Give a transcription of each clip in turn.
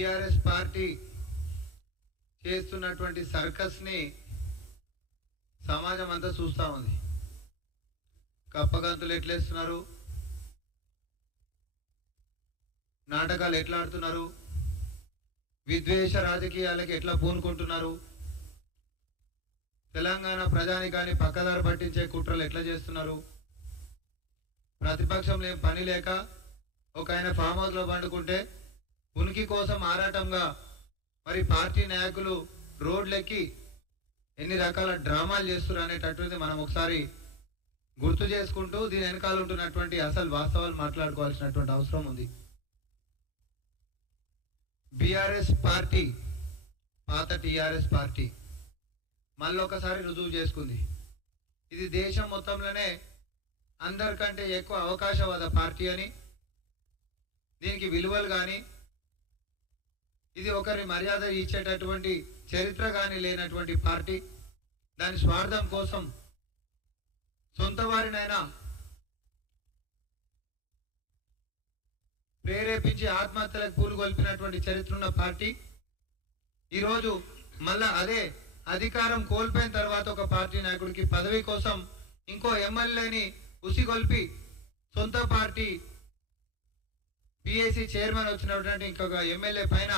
BRS party చేస్తున్నటువంటి circus ని సమాజం అంతా చూస్తా ఉంది. కప్పగంతులు ఎట్లేస్తున్నారు, నాటకాలు ఎట్లా ఆడుతున్నారు, విద్వేష రాజకీయాలకు ఎట్లా పూనుకుంటున్నారు, తెలంగాణ ప్రజానికాన్ని పక్కదారి పట్టించే కుట్రలు ఎట్లా చేస్తున్నారు. ప్రతిపక్షంలో ఏం పని లేక ఒక ఆయన ఫామ్ హౌస్ లో పండుకుంటే ఉనికి కోసం ఆరాటంగా మరి పార్టీ నాయకులు రోడ్లెక్కి ఎన్ని రకాల డ్రామాలు చేస్తున్నారు అనేటటువంటిది మనం ఒకసారి గుర్తు చేసుకుంటూ దీని వెనకాల ఉంటున్నటువంటి అసలు వాస్తవాలు మాట్లాడుకోవాల్సినటువంటి అవసరం ఉంది. బీఆర్ఎస్ పార్టీ పాత టీఆర్ఎస్ పార్టీ మళ్ళీ ఒకసారి రుజువు చేసుకుంది. ఇది దేశం మొత్తంలోనే అందరికంటే ఎక్కువ అవకాశవాద పార్టీ అని, దీనికి విలువలు కానీ ఇది ఒకరి మర్యాద ఇచ్చేటటువంటి చరిత్ర కానీ లేనటువంటి పార్టీ, దాని స్వార్థం కోసం సొంత వారినైనా ప్రేరేపించి ఆత్మహత్యలకు పూలుగొల్పినటువంటి చరిత్ర ఉన్న పార్టీ ఈరోజు మళ్ళా అదే అధికారం కోల్పోయిన తర్వాత ఒక పార్టీ నాయకుడికి పదవి కోసం ఇంకో ఎమ్మెల్యేని ఉసిగొల్పి సొంత పార్టీ పిఏసీ చైర్మన్ వచ్చినటువంటి ఇంకొక ఎమ్మెల్యే పైన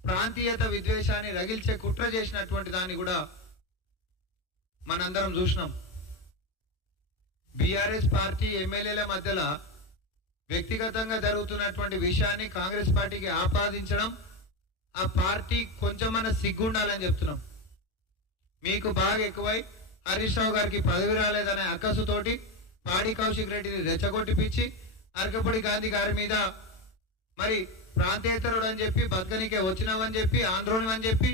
ప్రాంతీయత విద్వేషాన్ని రగిల్చే కుట్ర చేసినటువంటి దాన్ని కూడా మనందరం చూసినాం. బీఆర్ఎస్ పార్టీ ఎమ్మెల్యేల మధ్యలో వ్యక్తిగతంగా జరుగుతున్నటువంటి విషయాన్ని కాంగ్రెస్ పార్టీకి ఆపాదించడం, ఆ పార్టీ కొంచెమన్నా సిగ్గుండాలని చెప్తున్నాం. మీకు బాగా ఎక్కువై హరీష్ రావు గారికి పదవి రాలేదనే అక్కసుతోటి పాడి కౌశిక్ రెడ్డిని రెచ్చగొట్టిపించి అరకపూడి గాంధీ గారి మీద మరి ప్రాంతేతరుడు అని చెప్పి బతకనికే వచ్చినావని చెప్పి ఆంధ్రోని అని చెప్పి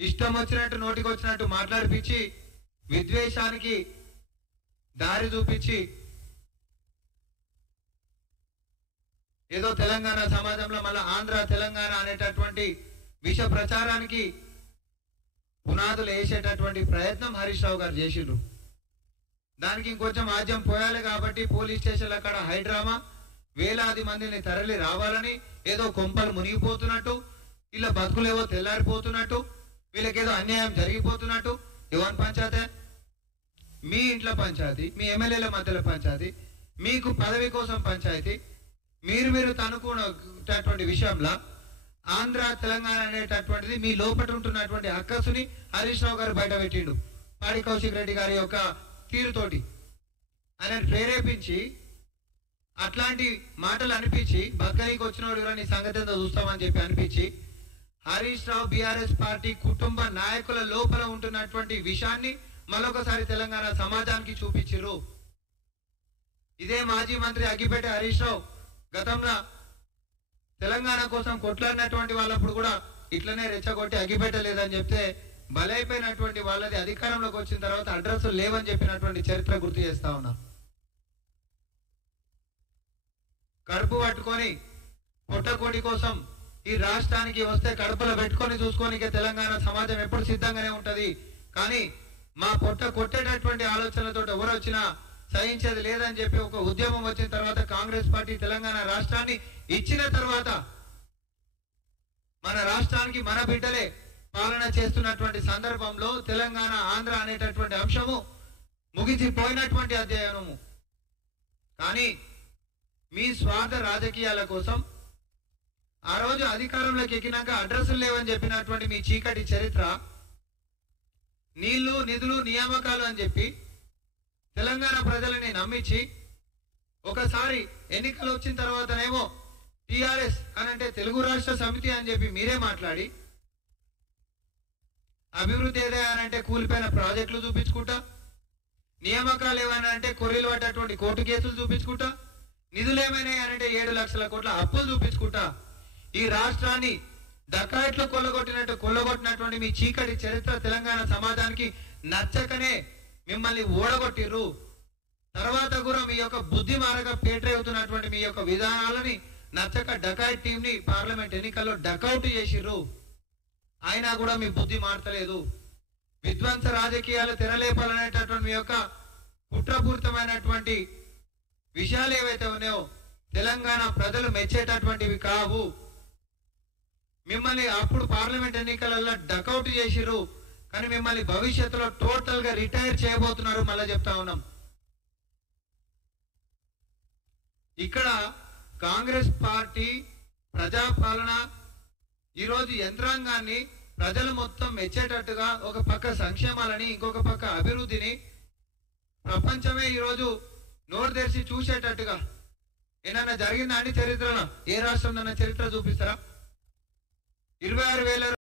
ఇష్టం వచ్చినట్టు నోటికి వచ్చినట్టు మాట్లాడిపించి విద్వేషానికి దారి చూపించి ఏదో తెలంగాణ సమాజంలో మళ్ళీ ఆంధ్ర తెలంగాణ అనేటటువంటి విష ప్రచారానికి పునాదులు వేసేటటువంటి ప్రయత్నం హరీష్ రావు గారు చేసిండ్రు. దానికి ఇంకొంచెం ఆజ్యం పోయాలి కాబట్టి పోలీస్ స్టేషన్ల అక్కడ హైడ్రామా, వేలాది మందిని తరలి రావాలని, ఏదో కొంపలు మునిగిపోతున్నట్టు, ఇలా బతుకులేవో తెల్లారిపోతున్నట్టు, వీళ్ళకేదో అన్యాయం జరిగిపోతున్నట్టు. ఎవరి పంచాయతీ? మీ ఇంట్లో పంచాయతీ, మీ ఎమ్మెల్యేల మధ్యలో పంచాయతీ, మీకు పదవి కోసం పంచాయతీ. మీరు తనుకున్నటువంటి విషయంలో ఆంధ్ర తెలంగాణ అనేటటువంటిది మీ లోపల ఉంటున్నటువంటి అక్కసుని హరీష్ రావు గారు బయట పెట్టిండు. పాడి కౌశిక్ రెడ్డి గారి యొక్క తీరుతోటి ఆయన ప్రేరేపించి అట్లాంటి మాటలు అనిపించి బతకనికి వచ్చిన నీ సంగతి ఎంతో చూస్తామని చెప్పి అనిపించి హరీష్ రావు బీఆర్ఎస్ పార్టీ కుటుంబ నాయకుల లోపల ఉంటున్నటువంటి విషయాన్ని మరొకసారి తెలంగాణ సమాజానికి చూపించిర్రు. ఇదే మాజీ మంత్రి అగ్గిపేట హరీష్ రావు గతంలో తెలంగాణ కోసం కొట్లాడినటువంటి వాళ్ళప్పుడు కూడా ఇట్లనే రెచ్చగొట్టి అగ్గిపేట లేదని చెప్తే బలైపోయినటువంటి వాళ్ళది అధికారంలోకి వచ్చిన తర్వాత అడ్రస్ లేవని చెప్పినటువంటి చరిత్ర గుర్తు చేస్తా ఉన్నా. కడుపు పట్టుకొని పొట్టకోటి కోసం ఈ రాష్ట్రానికి వస్తే కడుపులో పెట్టుకొని చూసుకోనికే తెలంగాణ సమాజం ఎప్పుడు సిద్ధంగానే ఉంటది. కానీ మా పొట్ట కొట్టేటటువంటి ఆలోచనలతో ఎవరు వచ్చినా సహించేది లేదని చెప్పి ఒక ఉద్యమం వచ్చిన తర్వాత కాంగ్రెస్ పార్టీ తెలంగాణ రాష్ట్రాన్ని ఇచ్చిన తర్వాత మన రాష్ట్రానికి మన బిడ్డలే పాలన చేస్తున్నటువంటి సందర్భంలో తెలంగాణ ఆంధ్ర అనేటటువంటి అంశము ముగిసిపోయినటువంటి అధ్యయనము. కానీ మీ స్వార్థ రాజకీయాల కోసం ఆ రోజు అధికారంలోకి ఎక్కినాక అడ్రస్లు లేవని చెప్పినటువంటి మీ చీకటి చరిత్ర, నీళ్లు నిధులు నియామకాలు అని చెప్పి తెలంగాణ ప్రజలని నమ్మించి ఒకసారి ఎన్నికలు వచ్చిన తర్వాతనేమో టిఆర్ఎస్ అనంటే తెలుగు రాష్ట్ర సమితి అని చెప్పి మీరే మాట్లాడి అభివృద్ధి ఏదైనా కూలిపోయిన ప్రాజెక్టులు చూపించుకుంటా, నియామకాలు ఏమైనా అంటే కొర్రీలు పట్టేటువంటి కోర్టు కేసులు చూపించుకుంటా, నిధులు ఏమైనా అంటే 7 లక్షల కోట్ల అప్పులు చూపించుకుంటా ఈ రాష్ట్రాన్ని డకాయిట్లు కొల్లగొట్టినటువంటి మీ చీకటి చరిత్ర తెలంగాణ సమాజానికి నచ్చకనే మిమ్మల్ని ఓడగొట్టిర్రు. తర్వాత కూడా మీ యొక్క బుద్ధి మారక పేటరేవుతున్నటువంటి మీ యొక్క విధానాలని నచ్చక డకాయిట్ టీం ని పార్లమెంట్ ఎన్నికల్లో డకౌట్ చేసిర్రు. అయినా కూడా మీ బుద్ధి మారతలేదు. విధ్వంస రాజకీయాలు తెరలేపాలనేటటువంటి మీ యొక్క కుట్రపూరితమైనటువంటి విషయాలు ఏవైతే ఉన్నాయో తెలంగాణ ప్రజలు మెచ్చేటటువంటివి కావు. మిమ్మల్ని అప్పుడు పార్లమెంట్ ఎన్నికలలో డకౌట్ చేసిరు, కానీ మిమ్మల్ని భవిష్యత్తులో టోటల్ గా రిటైర్ చేయబోతున్నారు. మళ్ళీ చెప్తా ఉన్నాం, ఇక్కడ కాంగ్రెస్ పార్టీ ప్రజాపాలన ఈరోజు యంత్రాంగాన్ని ప్రజలు మొత్తం మెచ్చేటట్టుగా ఒక పక్క సంక్షేమాలని ఇంకొక పక్క అభివృద్ధిని ప్రపంచమే ఈరోజు నోరు తెరిచి చూసేటట్టుగా ఏదన్నా జరిగిందా అండి చరిత్రలో? ఏ రాష్ట్రం చరిత్ర చూపిస్తారా? 26,000